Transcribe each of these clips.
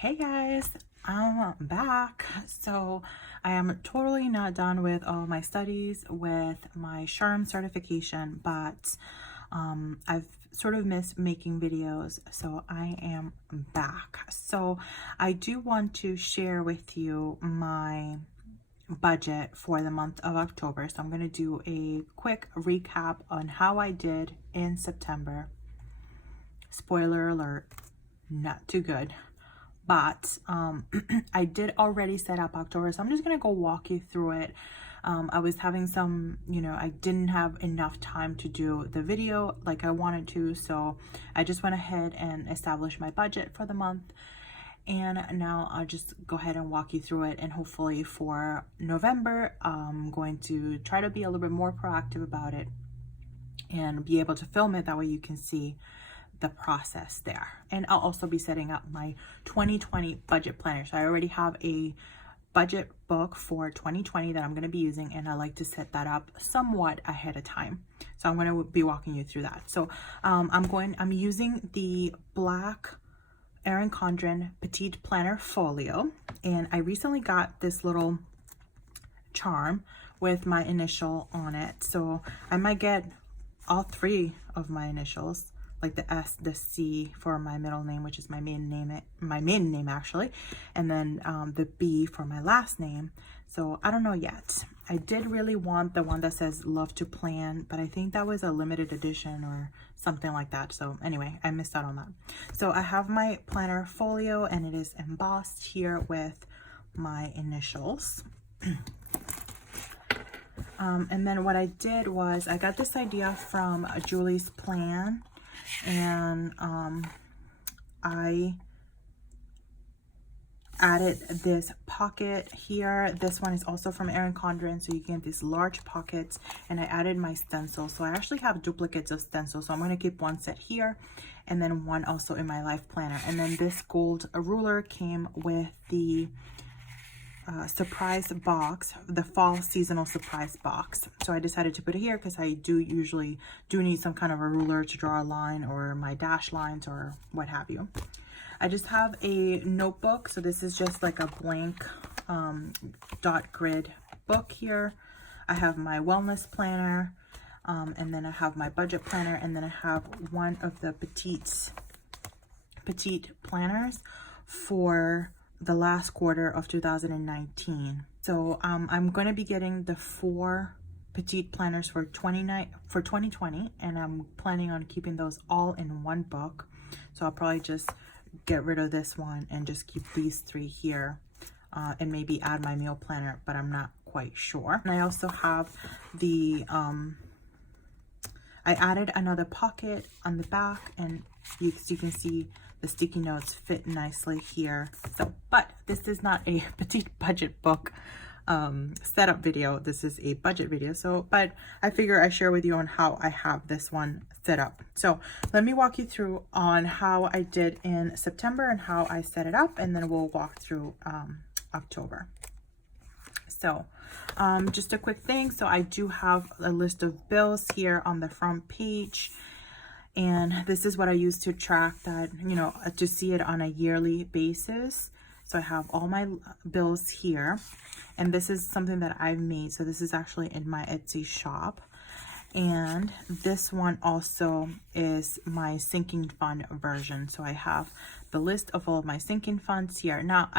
Hey guys, I'm back. So I am totally not done with all my studies with my SHRM certification, but I've sort of missed making videos, so I am back. So I do want to share with you my budget for the month of October. So I'm going to do a quick recap on how I did in September. Spoiler alert, not too good. But I did already set up October, so I'm just going to go walk you through it. I was having some, I didn't have enough time to do the video like I wanted to, so I just went ahead and established my budget for the month. And now I'll just go ahead and walk you through it, and hopefully for November, I'm going to try to be a little bit more proactive about it and be able to film it. That way you can see the process there. And I'll also be setting up my 2020 budget planner. So I already have a budget book for 2020 that I'm going to be using, and I like to set that up somewhat ahead of time. So I'm going to be walking you through that. So I'm using the black Erin Condren Petite Planner Folio, and I recently got this little charm with my initial on it. So I might get all three of my initials, like the S, the C for my middle name, which is my maiden name actually, and then the B for my last name. So I don't know yet. I did really want the one that says love to plan, but I think that was a limited edition or something like that. So anyway, I missed out on that. So I have my planner folio, and it is embossed here with my initials. And then what I did was I got this idea from Julie's Plan, and I added this pocket here. This one is also from Erin Condren, so you get these large pockets, and I added my stencil. So I actually have duplicates of stencil, so I'm going to keep one set here and then one also in my life planner. And then this gold ruler came with the surprise box, the fall seasonal surprise box. So I decided to put it here because I usually need some kind of a ruler to draw a line or my dash lines or what have you. I just have a notebook. So this is just like a blank dot grid book here. I have my wellness planner, and then I have my budget planner, and then I have one of the petite planners for the last quarter of 2019. So I'm going to be getting the 4 petite planners for 2020, and I'm planning on keeping those all in one book. So I'll probably just get rid of this one and just keep these 3 here, and maybe add my meal planner, but I'm not quite sure. And I also have the I added another pocket on the back, and you can see the sticky notes fit nicely here. So, but this is not a petite budget book setup video. This is a budget video. So, but I figure I share with you on how I have this one set up. So let me walk you through on how I did in September and how I set it up, and then we'll walk through October. So just a quick thing. So I do have a list of bills here on the front page. And this is what I use to track that, to see it on a yearly basis. So I have all my bills here, and this is something that I've made. So this is actually in my Etsy shop. And this one also is my sinking fund version. So I have the list of all of my sinking funds here. Not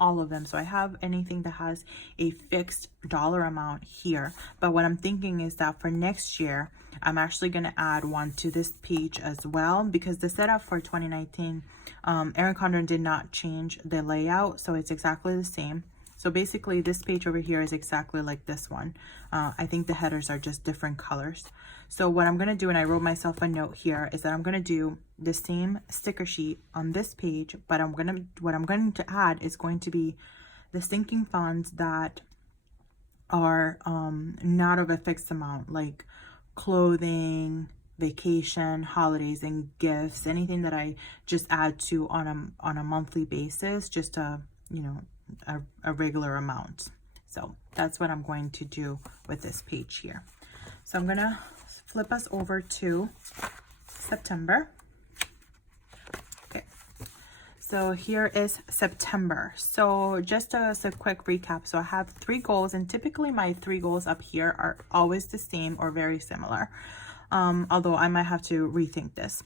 all of them. So I have anything that has a fixed dollar amount here. But what I'm thinking is that for next year, I'm actually going to add one to this page as well, because the setup for 2019, Erin Condren did not change the layout. So it's exactly the same. So basically this page over here is exactly like this one. I think the headers are just different colors. So what I'm going to do, and I wrote myself a note here, is that I'm going to do the same sticker sheet on this page, but what I'm going to add is going to be the sinking funds that are not of a fixed amount, like clothing, vacation, holidays, and gifts, anything that I just add to on a monthly basis, just a regular amount. So that's what I'm going to do with this page here. So I'm going to flip us over to September. Okay. So here is September. So just as a quick recap, so I have 3 goals, and typically my 3 goals up here are always the same or very similar. Although I might have to rethink this.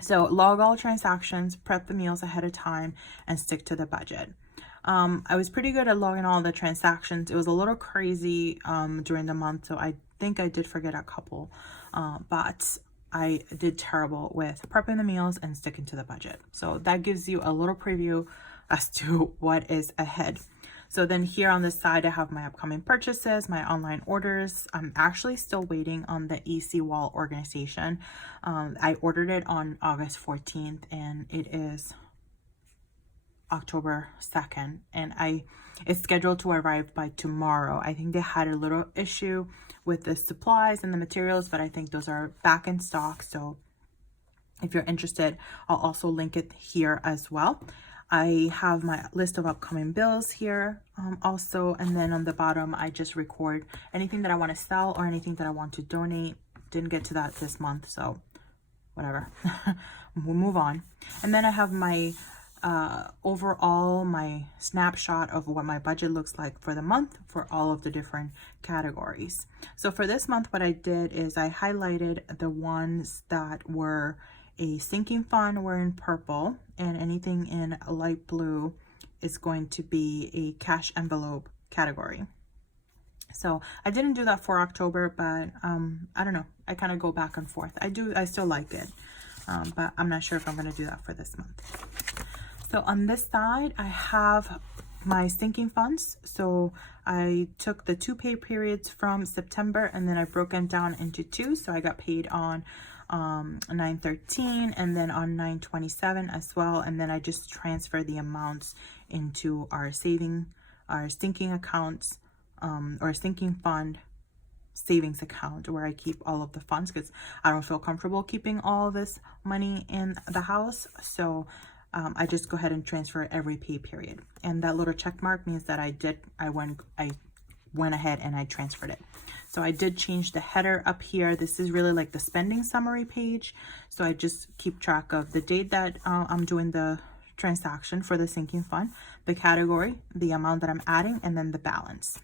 So log all transactions, prep the meals ahead of time, and stick to the budget. I was pretty good at logging all the transactions. It was a little crazy during the month, so I think I did forget a couple, but I did terrible with prepping the meals and sticking to the budget. So that gives you a little preview as to what is ahead. So then here on this side, I have my upcoming purchases, my online orders. I'm actually still waiting on the EC wall organization. I ordered it on August 14th and it is October 2nd, and it's scheduled to arrive by tomorrow. I think they had a little issue with the supplies and the materials, but I think those are back in stock. So if you're interested, I'll also link it here as well. I have my list of upcoming bills here also, and then on the bottom I just record anything that I want to sell or anything that I want to donate. Didn't get to that this month, so whatever. We'll move on. And then I have my overall my snapshot of what my budget looks like for the month for all of the different categories. So for this month, what I did is I highlighted the ones that were a sinking fund were in purple, and anything in light blue is going to be a cash envelope category. So I didn't do that for October, but I don't know, I kind of go back and forth. I still like it, but I'm not sure if I'm going to do that for this month. So on this side, I have my sinking funds. So I took the 2 pay periods from September and then I broke them down into 2. So I got paid on 9/13 and then on 9/27 as well. And then I just transferred the amounts into our sinking accounts, or sinking fund savings account where I keep all of the funds, because I don't feel comfortable keeping all this money in the house. So I just go ahead and transfer every pay period, and that little check mark means that I went ahead and I transferred it. So I did change the header up here. This is really like the spending summary page. So I just keep track of the date that I'm doing the transaction for the sinking fund, the category, the amount that I'm adding, and then the balance.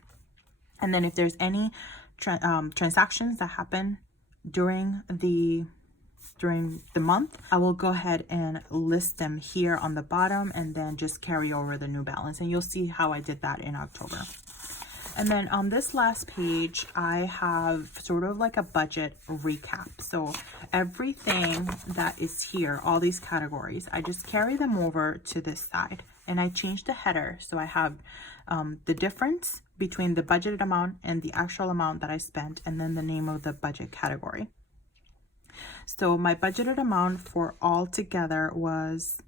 And then if there's any transactions that happen during the month, I will go ahead and list them here on the bottom and then just carry over the new balance. And you'll see how I did that in October. And then on this last page, I have sort of like a budget recap. So everything that is here, all these categories, I just carry them over to this side and I change the header. So I have the difference between the budgeted amount and the actual amount that I spent, and then the name of the budget category. So my budgeted amount for all together was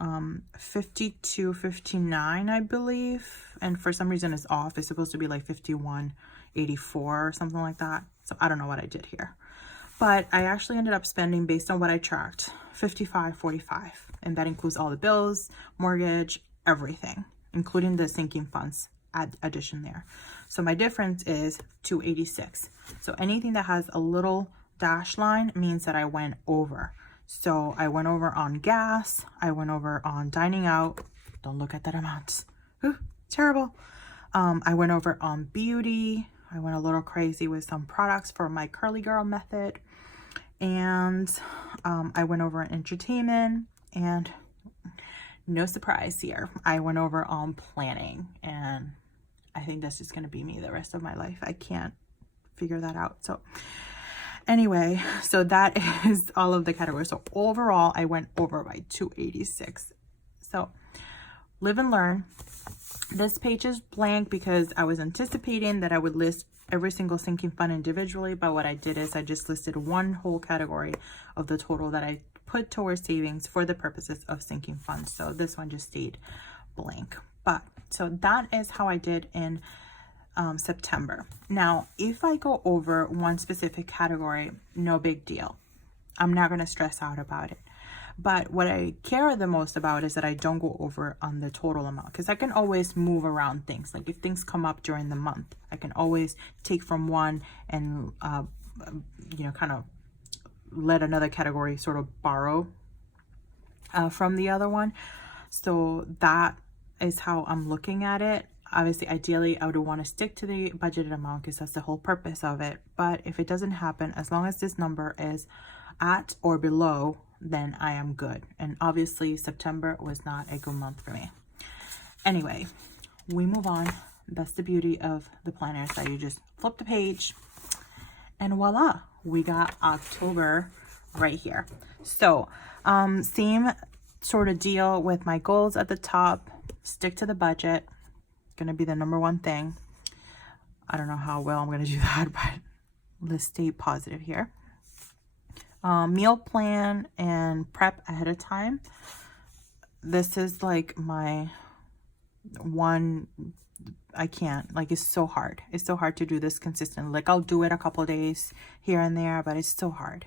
$52.59, I believe, and for some reason it's off. It's supposed to be like $51.84 or something like that. So I don't know what I did here, but I actually ended up spending, based on what I tracked, $55.45, and that includes all the bills, mortgage, everything, including the sinking funds addition there. So my difference is $2.86. So anything that has a little dash line means that I went over. So I went over on gas, I went over on dining out. Don't look at that amount. Ooh, terrible. I went over on beauty. I went a little crazy with some products for my curly girl method. And I went over on entertainment, and no surprise here, I went over on planning, and I think that's just going to be me the rest of my life. I can't figure that out. So anyway, so that is all of the categories. So overall, I went over by $2.86. So live and learn. This page is blank because I was anticipating that I would list every single sinking fund individually, but what I did is I just listed one whole category of the total that I put towards savings for the purposes of sinking funds. So this one just stayed blank. But so that is how I did in September. Now, if I go over one specific category, no big deal. I'm not going to stress out about it. But what I care the most about is that I don't go over on the total amount, because I can always move around things. Like if things come up during the month, I can always take from one and, kind of let another category sort of borrow from the other one. So that is how I'm looking at it. Obviously, ideally, I would want to stick to the budgeted amount because that's the whole purpose of it. But if it doesn't happen, as long as this number is at or below, then I am good. And obviously, September was not a good month for me. Anyway, we move on. That's the beauty of the planners, that you just flip the page and voila, we got October right here. So same sort of deal with my goals at the top. Stick to the budget. Gonna be the number one thing. I don't know how well I'm gonna do that, but let's stay positive here. Meal plan and prep ahead of time. This is like my one, I can't, like, it's so hard. It's so hard to do this consistently. Like, I'll do it a couple days here and there, but it's so hard.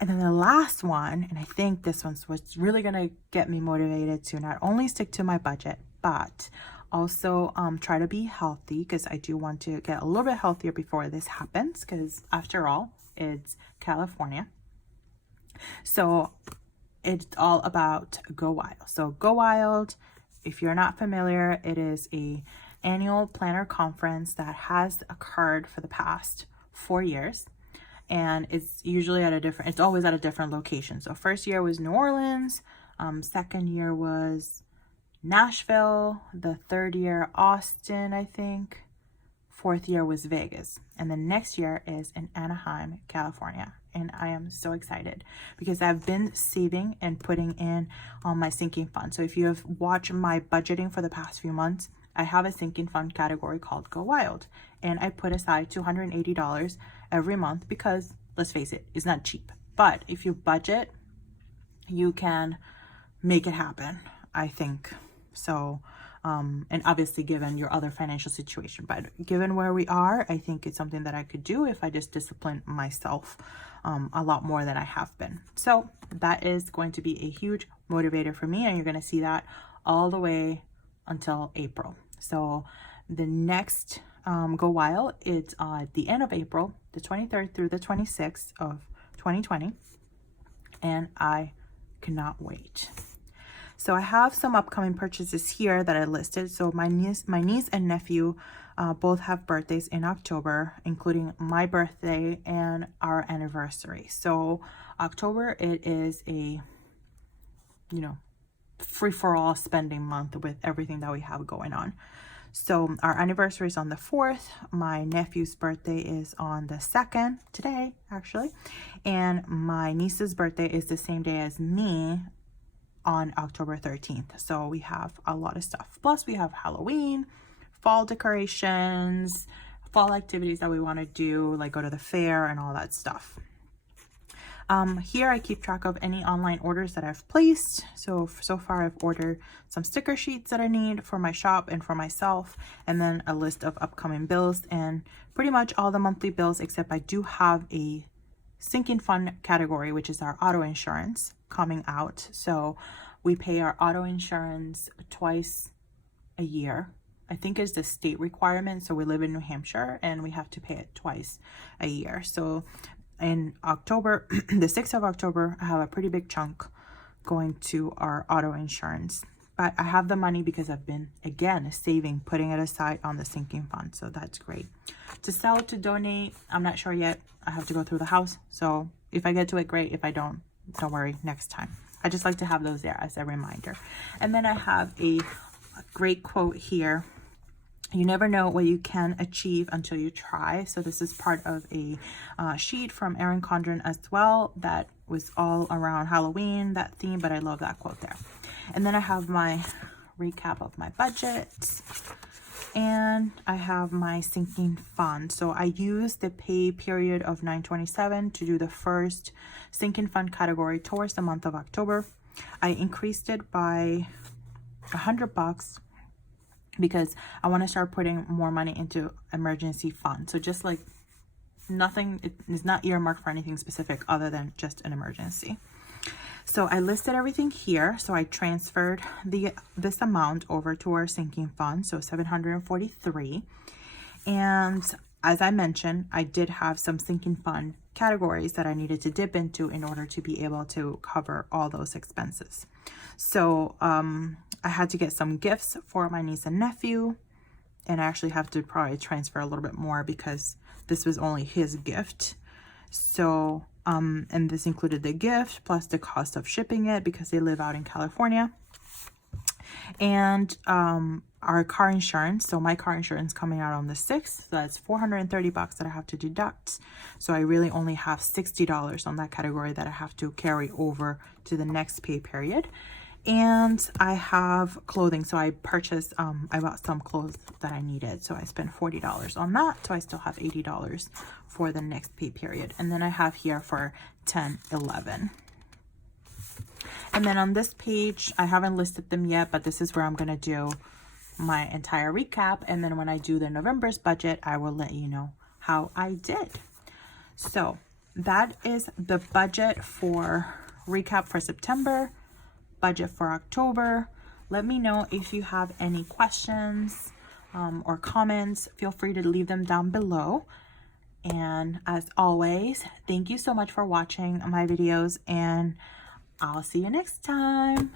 And then the last one, and I think this one's what's really gonna get me motivated to not only stick to my budget, but also try to be healthy, because I do want to get a little bit healthier before this happens, because after all, it's California. So it's all about Go Wild. So Go Wild, if you're not familiar, it is a annual planner conference that has occurred for the past 4 years. And it's usually at a different, it's always at a different location. So first year was New Orleans. Second year was Nashville. The third year, Austin, I think. Fourth year was Vegas. And the next year is in Anaheim, California. And I am so excited because I've been saving and putting in on my sinking fund. So if you have watched my budgeting for the past few months, I have a sinking fund category called Go Wild. And I put aside $280 every month because, let's face it, it's not cheap. But if you budget, you can make it happen, I think. So, and obviously given your other financial situation, but given where we are, I think it's something that I could do if I just discipline myself a lot more than I have been. So that is going to be a huge motivator for me, and you're going to see that all the way until April. So the next Go Wild, it's at the end of April, the 23rd through the 26th of 2020, and I cannot wait. So I have some upcoming purchases here that I listed. So my niece and nephew both have birthdays in October, including my birthday and our anniversary. So October, it is a, free-for-all spending month with everything that we have going on. So our anniversary is on the 4th. My nephew's birthday is on the 2nd, today actually. And my niece's birthday is the same day as me, on October 13th. So we have a lot of stuff. Plus we have Halloween, fall decorations, fall activities that we want to do, like go to the fair and all that stuff. Here I keep track of any online orders that I've placed. So far I've ordered some sticker sheets that I need for my shop and for myself, and then a list of upcoming bills and pretty much all the monthly bills, except I do have a sinking fund category, which is our auto insurance, coming out. So we pay our auto insurance twice a year. I think it's the state requirement. So we live in New Hampshire and we have to pay it twice a year. So in October, the 6th of October, I have a pretty big chunk going to our auto insurance. But I have the money because I've been, again, saving, putting it aside on the sinking fund. So that's great. To sell, to donate, I'm not sure yet. I have to go through the house. So if I get to it, great. If I don't worry, next time. I just like to have those there as a reminder. And then I have a great quote here. You never know what you can achieve until you try. So this is part of a sheet from Erin Condren as well that was all around Halloween, that theme, but I love that quote there. And then I have my recap of my budget, and I have my sinking fund. So I use the pay period of 9/27 to do the first sinking fund category towards the month of October. I increased it by $100 because I want to start putting more money into emergency fund. So just like nothing, it is not earmarked for anything specific other than just an emergency. So I listed everything here. So I transferred this amount over to our sinking fund, so $743. And as I mentioned, I did have some sinking fund categories that I needed to dip into in order to be able to cover all those expenses. So I had to get some gifts for my niece and nephew, and I actually have to probably transfer a little bit more because this was only his gift. So and this included the gift plus the cost of shipping it because they live out in California, and our car insurance. So my car insurance coming out on the 6th, so that's $430 that I have to deduct. So I really only have $60 on that category that I have to carry over to the next pay period. And I have clothing, so I purchased I bought some clothes that I needed, so I spent $40 on that, so I still have $80 for the next pay period. And then I have here for 10/11. And then on this page, I haven't listed them yet, but this is where I'm gonna do my entire recap, and then when I do the November's budget, I will let you know how I did. So that is the budget for recap for September, budget for October. Let me know if you have any questions or comments. Feel free to leave them down below. And as always, thank you so much for watching my videos, and I'll see you next time.